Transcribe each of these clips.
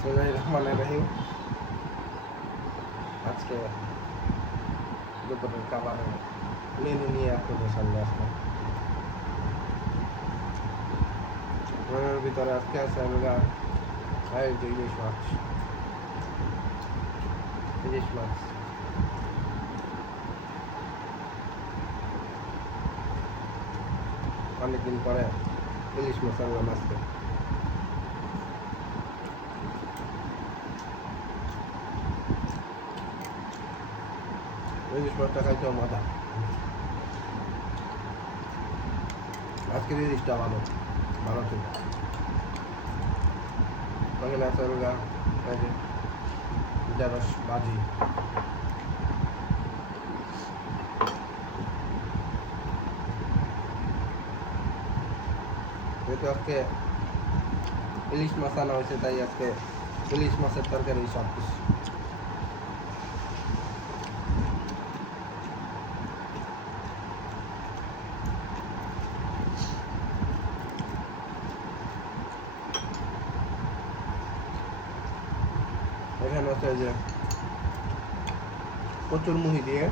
বিসমিল্লাহির রহমানির রহিম। আজকে দুপুরের খাবারের মেনু নিয়ে আপনাদের সামনে আসলাম। মেনুর ভিতরে আজকে আছে আমরা ইলিশ মাছ। অনেকদিন পরে ইলিশ মাছ আনলাম আজকে। ইলিশ মাছটা খাইতেও মজা। আজকের ইলিশটা ভালো ছিল। ওখানে আছে ঢেঁড়স ভাজি। যেহেতু আজকে ইলিশ মাছ আনা হয়েছে তাই আজকে ইলিশ মাছের তরকারি সব কিছু। এখানে আছে যে প্রচুর মুহি দিয়ে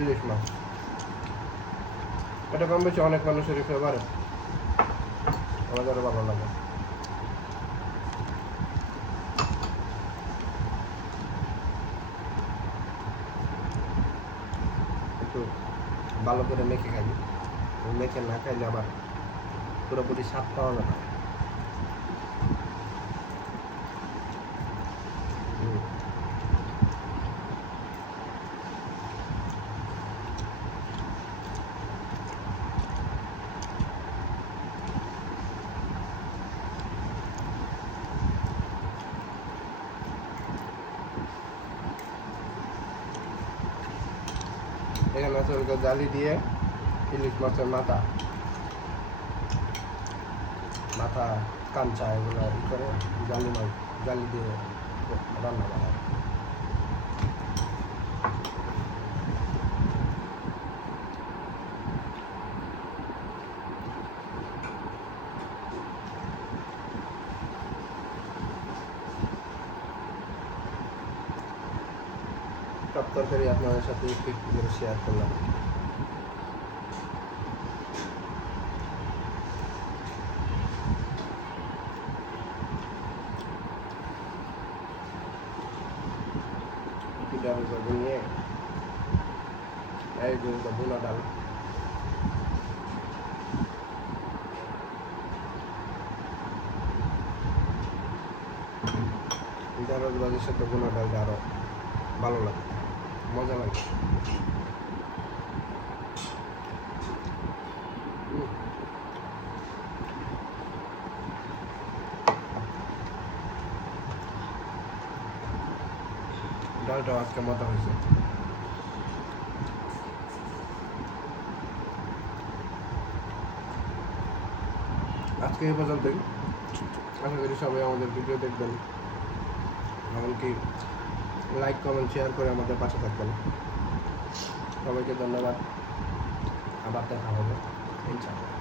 ইলিশ মাছ। এটা কম বেশি অনেক মানুষেরই ফেভারিট, আমাদেরও ভালো লাগে। একটু ভালো করে মেখে খাবি, মেখে না খাইলে আবার পুরোপুরি স্বাদ পাওয়া যাবে। এখানে আছে জালি দিয়ে ইলিশ মাছের মাথা কাঞ্চা এগুলো ই করে জালি দিয়ে রান্না করা হয়। সব তরকারি আপনাদের সাথে একটু একটু করে শেয়ার করলাম। ডাল নিয়ে এই বোনা ডাল ঢেঁড়স ভাজির সাথে বোনা ডালটা আরো ভালো লাগে, মজা লাগে। ডালটা আজকে মজা হয়েছে। আজকে এই পর্যন্তই। আশা করি সবাই আমাদের ভিডিও দেখবেন, এমনকি লাইক কমেন্ট শেয়ার করে আমাদের পাশে থাকবেন। সবাইকে ধন্যবাদ, আবার দেখা হবে ইনশাআল্লাহ।